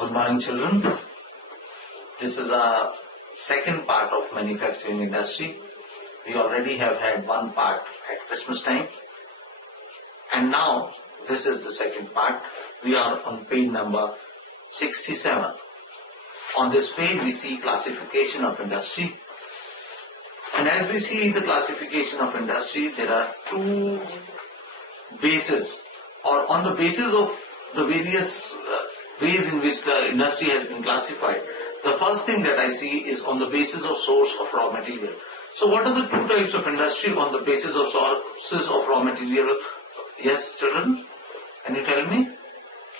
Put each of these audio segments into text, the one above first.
Good morning, children. This is our second part of manufacturing industry. We already have had one part at Christmas time. And now, this is the second part. We are on page number 67. On this page, we see classification of industry. And as we see the classification of industry, there are two bases, or on the basis of the various ways in which the industry has been classified. The first thing that I see is on the basis of source of raw material. So what are the two types of industry on the basis of sources of raw material? Yes, children? Can you tell me?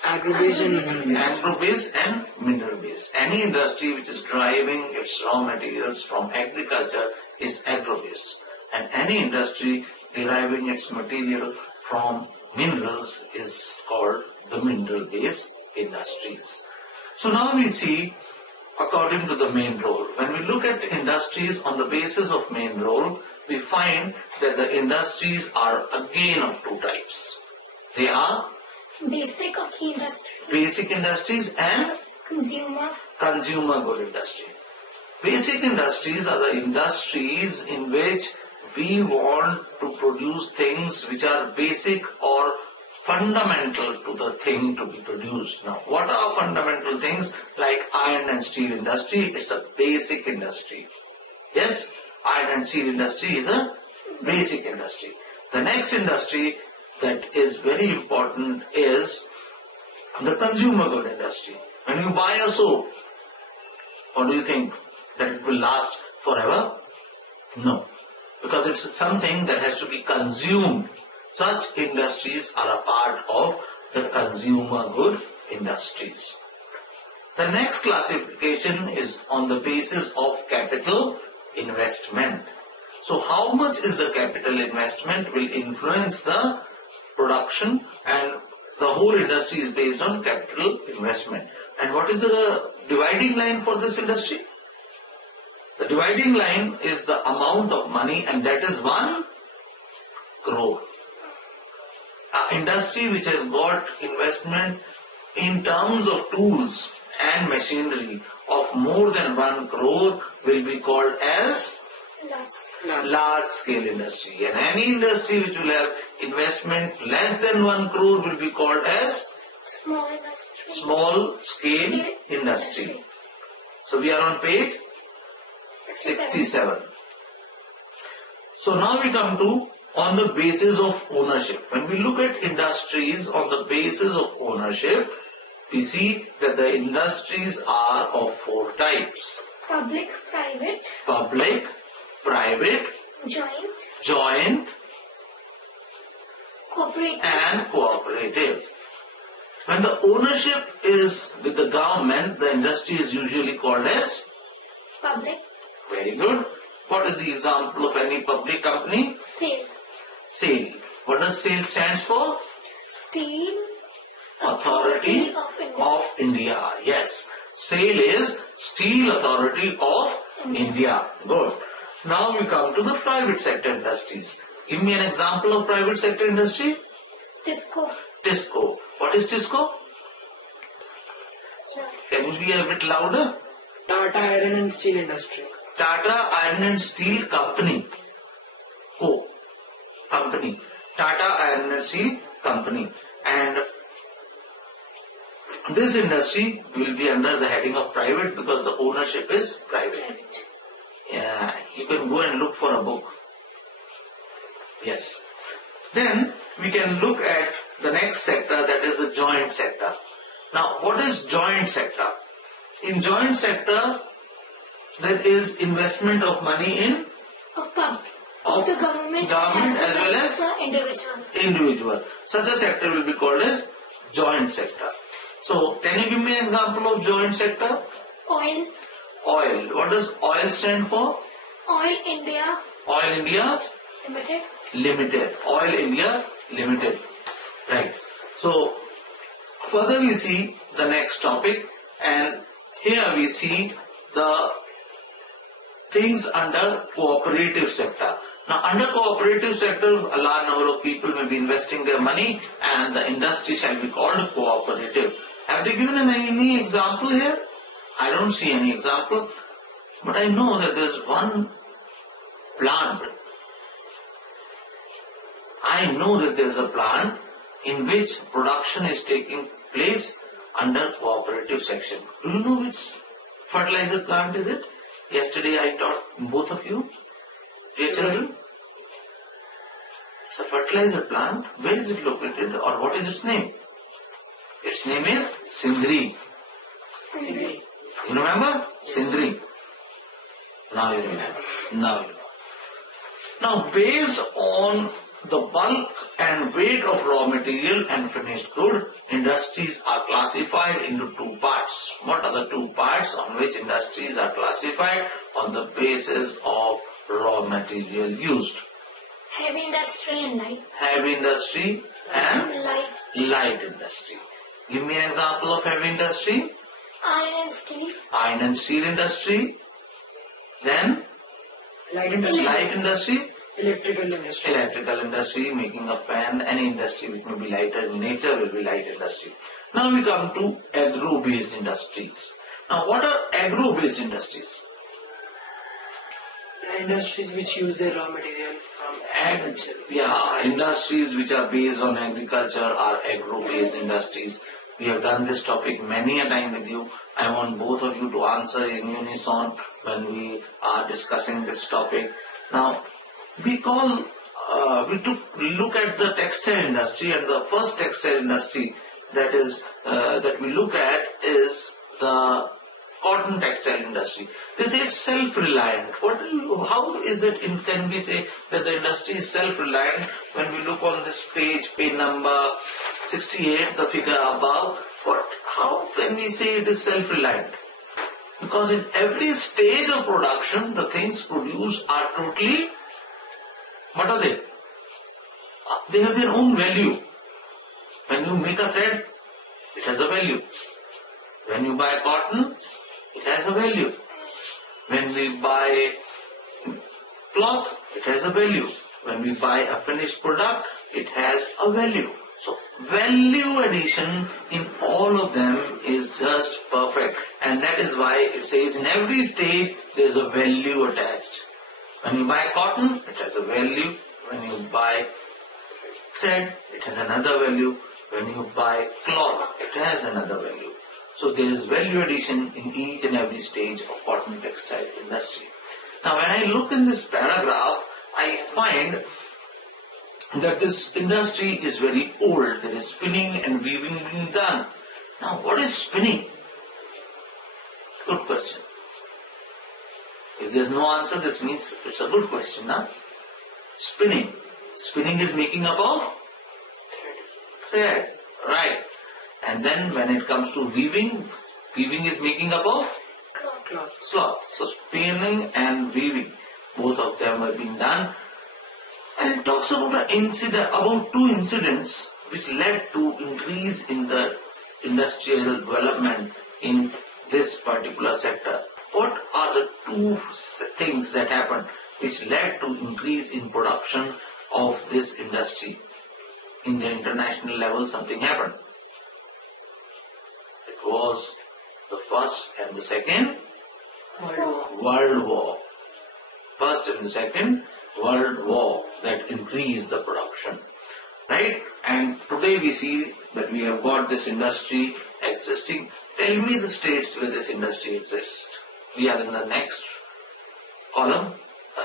Agro-based and mineral-based. Agro-based and mineral-based. Any industry which is deriving its raw materials from agriculture is agro-based. And any industry deriving its material from minerals is called the mineral-based industries. So now we see according to the main role. When we look at industries on the basis of main role, we find that the industries are again of two types. They are basic or key industries. Basic industries and consumer good industry. Basic industries are the industries in which we want to produce things which are basic or fundamental to the thing to be produced. Now, what are fundamental things? Like iron and steel industry, it's a basic industry. Yes, iron and steel industry is a basic industry. The next industry that is very important is the consumer good industry. When you buy a soap, what do you think? That it will last forever? No, because it's something that has to be consumed. Such industries are a part of the consumer good industries. The next classification is on the basis of capital investment. So how much is the capital investment will influence the production, and the whole industry is based on capital investment. And what is the dividing line for this industry? The dividing line is the amount of money, and that is 1 crore. An industry which has got investment in terms of tools and machinery of more than 1 crore will be called as large scale industry. And any industry which will have investment less than 1 crore will be called as small scale industry. So we are on page 67. So now we come to on the basis of ownership. When we look at industries on the basis of ownership, we see that the industries are of 4 types. Public, private, joint, cooperative. When the ownership is with the government, the industry is usually called as public. Very good. What is the example of any public company? SAIL. What does SAIL stands for? Steel Authority of India. Yes. SAIL is Steel Authority of India. Good. Now we come to the private sector industries. Give me an example of private sector industry. TISCO. What is TISCO? Can you be a bit louder? Tata Iron and Steel Industry. Tata Iron and Steel Company. Company. Tata Iron and Steel Company. And this industry will be under the heading of private because the ownership is private. Yeah, you can go and look for a book. Yes. Then we can look at the next sector, that is the joint sector. Now, what is joint sector? In joint sector, there is investment of money in the government as well as individual. Such a sector will be called as joint sector. So, can you give me an example of joint sector? Oil. What does oil stand for? Oil India Limited. Oil India Limited. Right. So, further we see the next topic, and here we see the things under cooperative sector. Now, under cooperative sector, a large number of people may be investing their money, and the industry shall be called cooperative. Have they given any example here? I don't see any example. But I know that there's one plant. I know that there's a plant in which production is taking place under cooperative section. Do you know which fertilizer plant is it? Yesterday I taught both of you, dear children. It's a fertilizer plant. Where is it located or what is its name? Its name is Sindri. Sindri. You remember? Sindri. Now you remember. Now you know. Now based on the bulk and weight of raw material and finished good, industries are classified into two parts. What are the two parts on which industries are classified? On the basis of raw material used. Heavy industry and light. Heavy industry and Light. light industry. Give me an example of heavy industry. Iron and steel. Iron and steel industry. Then Light industry. light industry. Electrical industry. Electrical industry, making a fan, any industry which may be lighter in nature will be light industry. Now we come to agro-based industries. Now what are agro-based industries? The industries which use their raw material from agriculture. Industries which are based on agriculture are agro-based industries. We have done this topic many a time with you. I want both of you to answer in unison when we are discussing this topic. Now, we took look at the textile industry, and the first textile industry that we look at is the cotton textile industry. They say it's self-reliant. How is that? Can we say that the industry is self-reliant? When we look on this page number 68, the figure above, how can we say it is self-reliant? Because in every stage of production, the things produced are totally, what are they? They have their own value. When you make a thread, it has a value. When you buy cotton, it has a value. When we buy cloth, it has a value. When we buy a finished product, it has a value. So, value addition in all of them is just perfect. And that is why it says in every stage there is a value attached. When you buy cotton, it has a value. When you buy thread, it has another value. When you buy cloth, it has another value. So there is value addition in each and every stage of cotton textile industry. Now when I look in this paragraph, I find that this industry is very old. There is spinning and weaving being done. Now what is spinning? Good question. If there is no answer, this means it's a good question. Huh? Spinning. Spinning is making up of thread. Right. And then when it comes to weaving, weaving is making up of cloth. So spinning and weaving, both of them have been done. And it talks about two incidents which led to increase in the industrial development in this particular sector. What are the two things that happened which led to increase in production of this industry? In the international level, something happened. It was the First and the Second World War. First and the Second World War that increased the production. Right? And today we see that we have got this industry existing. Tell me the states where this industry exists. We are in the next column.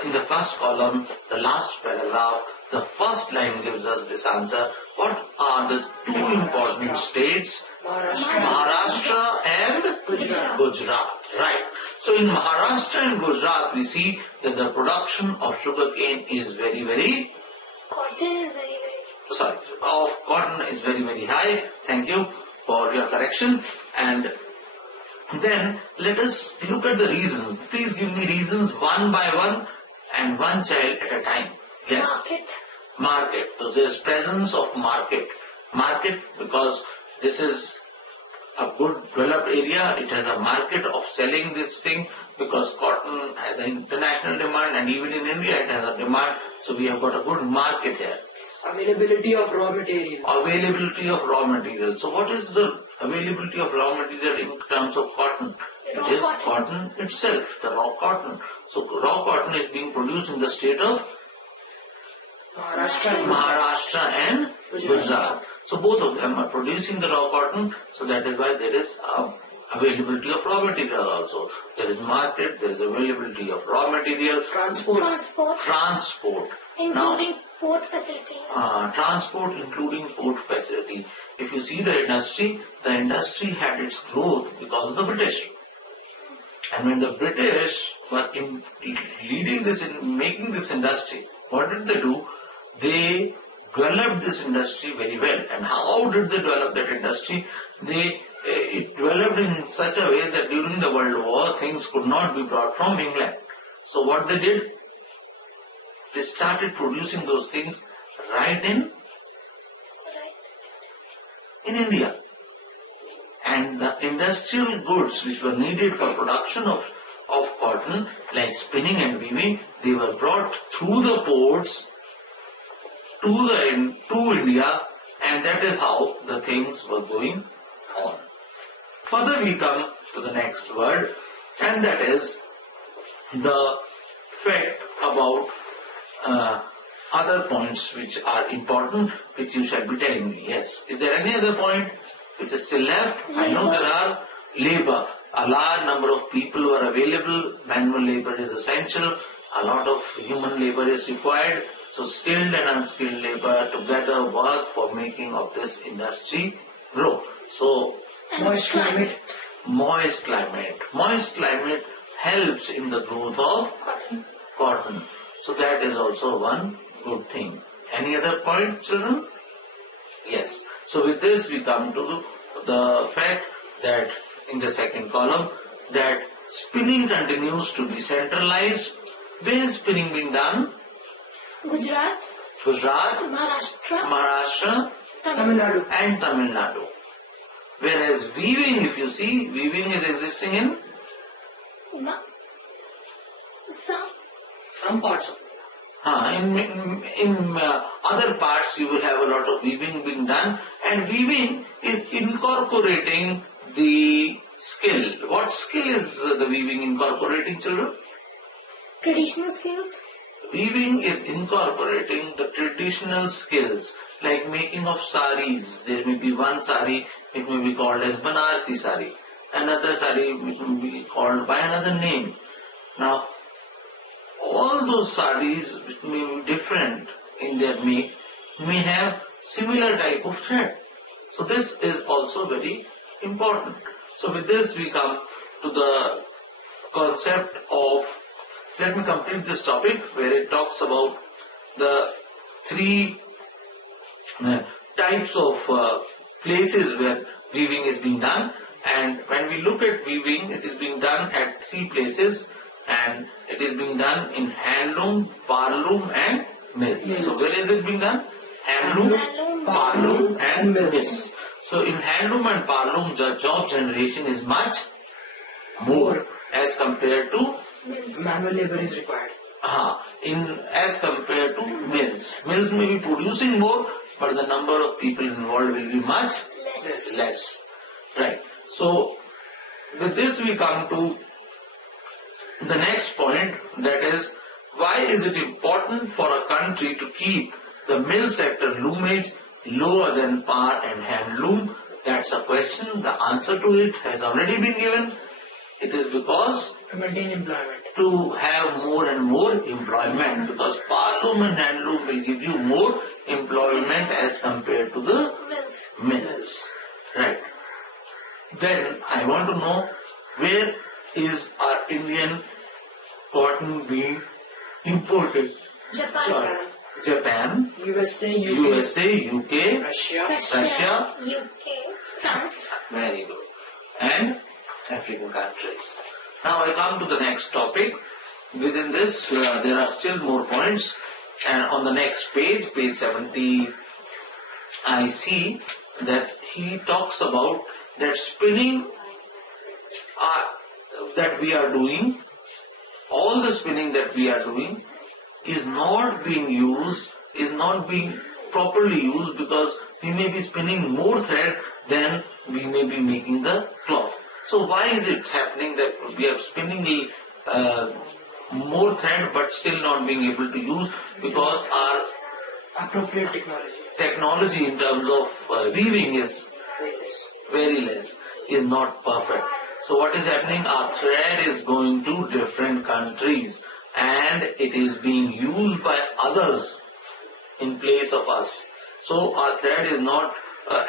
In the first column, the last paragraph, the first line gives us this answer. What are the two important states? Maharashtra and Gujarat. Right. So in Maharashtra and Gujarat, we see that the production of sugarcane is very, very... Cotton is very cotton is very, very high. Thank you for your correction. And then let us look at the reasons. Please give me reasons one by one and one child at a time. Yes. Market. So there is presence of market. Market because this is a good developed area. It has a market of selling this thing because cotton has an international demand and even in India it has a demand. So we have got a good market here. Availability of raw material. Availability of raw material. So what is the availability of raw material in terms of cotton. It is cotton itself, the raw cotton. So raw cotton is being produced in the state of Maharashtra and Gujarat. So both of them are producing the raw cotton. So that is why there is availability of raw material also. There is market, there is availability of raw material. Transport. Including port facilities. Transport including port facility. If you see the industry had its growth because of the British. And when the British were leading this in making this industry, what did they do? They developed this industry very well. And how did they develop that industry? It developed in such a way that during the World War, things could not be brought from England. So what they did? They started producing those things right in India. And the industrial goods which were needed for production of cotton, like spinning and weaving, they were brought through the ports to India, and that is how the things were going on. Further we come to the next word, and that is the fact about other points which are important, which you shall be telling me. Yes. Is there any other point which is still left? Labor. I know there are labor. A large number of people are available. Manual labor is essential. A lot of human labor is required. So skilled and unskilled labor together work for making of this industry grow. So Moist climate. Moist climate helps in the growth of cotton. So that is also one good thing. Any other point, children? Yes. So with this we come to the fact that in the second column that spinning continues to be centralized. Where is spinning being done? Gujarat, Maharashtra, Tamil Nadu. and Tamil Nadu. Whereas weaving, if you see, weaving is existing in Some parts of it. in other parts you will have a lot of weaving being done, and weaving is incorporating the skill. What skill is the weaving incorporating, children? traditional skills. Weaving is incorporating the traditional skills like making of saris. There may be one sari which may be called as Banarsi sari, another sari which may be called by another name. Now, all those saris which may be different in their make may have similar type of thread. So this is also very important. So with this we come to the concept of, let me complete this topic where it talks about the three types of places where weaving is being done. And when we look at weaving, it is being done at three places, and it is being done in handloom, parloom and mills. So where is it being done? Handloom, parloom and mills. So in handloom and parloom, the job generation is much more as compared to Manual labor is required. as compared to mills. Mills may be producing more, but the number of people involved will be much less. Right. So with this we come to the next point, that is, why is it important for a country to keep the mill sector loomage lower than par and handloom? That's a question. The answer to it has already been given. It is because To maintain employment. to have more and more employment, because parloom and handloom will give you more employment as compared to the mills. Right. Then I want to know, where is our Indian cotton being imported? Japan, USA, UK, Russia, UK, France. very good, and African countries. Now I come to the next topic. Within this, there are still more points, and on the next page, page 70, I see that he talks about that spinning that we are doing, all the spinning that we are doing is not being used, is not being properly used, because we may be spinning more thread than we may be making the cloth. So why is it happening that we are spinning more thread but still not being able to use? Because our Appropriate technology in terms of weaving is very less, is not perfect. So what is happening? Our thread is going to different countries and it is being used by others in place of us. So our thread is not,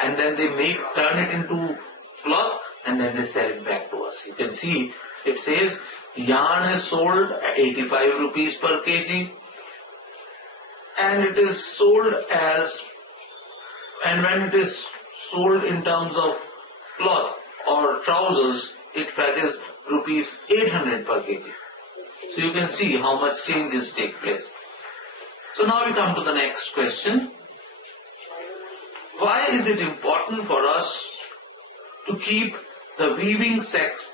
and then they turn it into cloth and then they sell it back to us. You can see it says yarn is sold at 85 rupees per kg, and it is sold as, and when it is sold in terms of cloth or trousers, it fetches rupees 800 per kg. So you can see how much changes take place. So now we come to the next question. Why is it important for us to keep the weaving sector?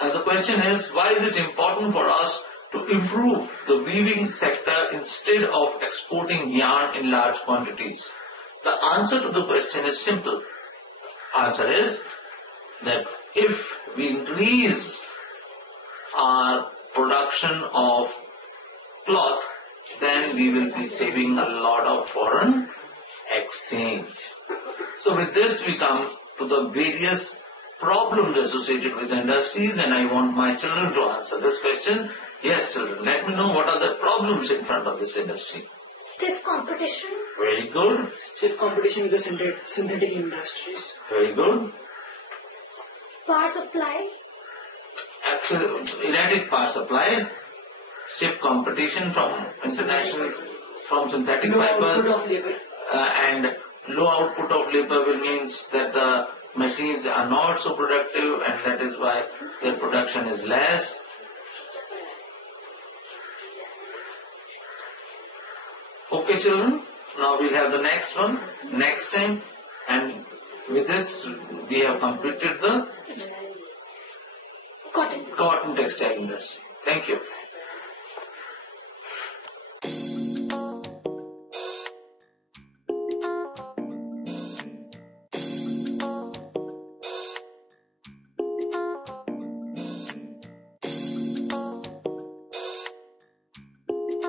The question is, why is it important for us to improve the weaving sector instead of exporting yarn in large quantities? The answer to the question is simple. Answer is that if we increase our production of cloth, then we will be saving a lot of foreign exchange. So with this we come to the various problems associated with industries, and I want my children to answer this question. Yes, children, let me know what are the problems in front of this industry. Stiff competition. Very good. Stiff competition with the synthetic industries. Very good. Power supply. Actually, erratic power supply. Stiff competition from international, from synthetic fibers. Output of labor. And low output of labor will means that the machines are not so productive, and that is why their production is less. Okay, children, now we'll have the next one next time, and with this we have completed the Cotton. cotton textile industry. Thank you.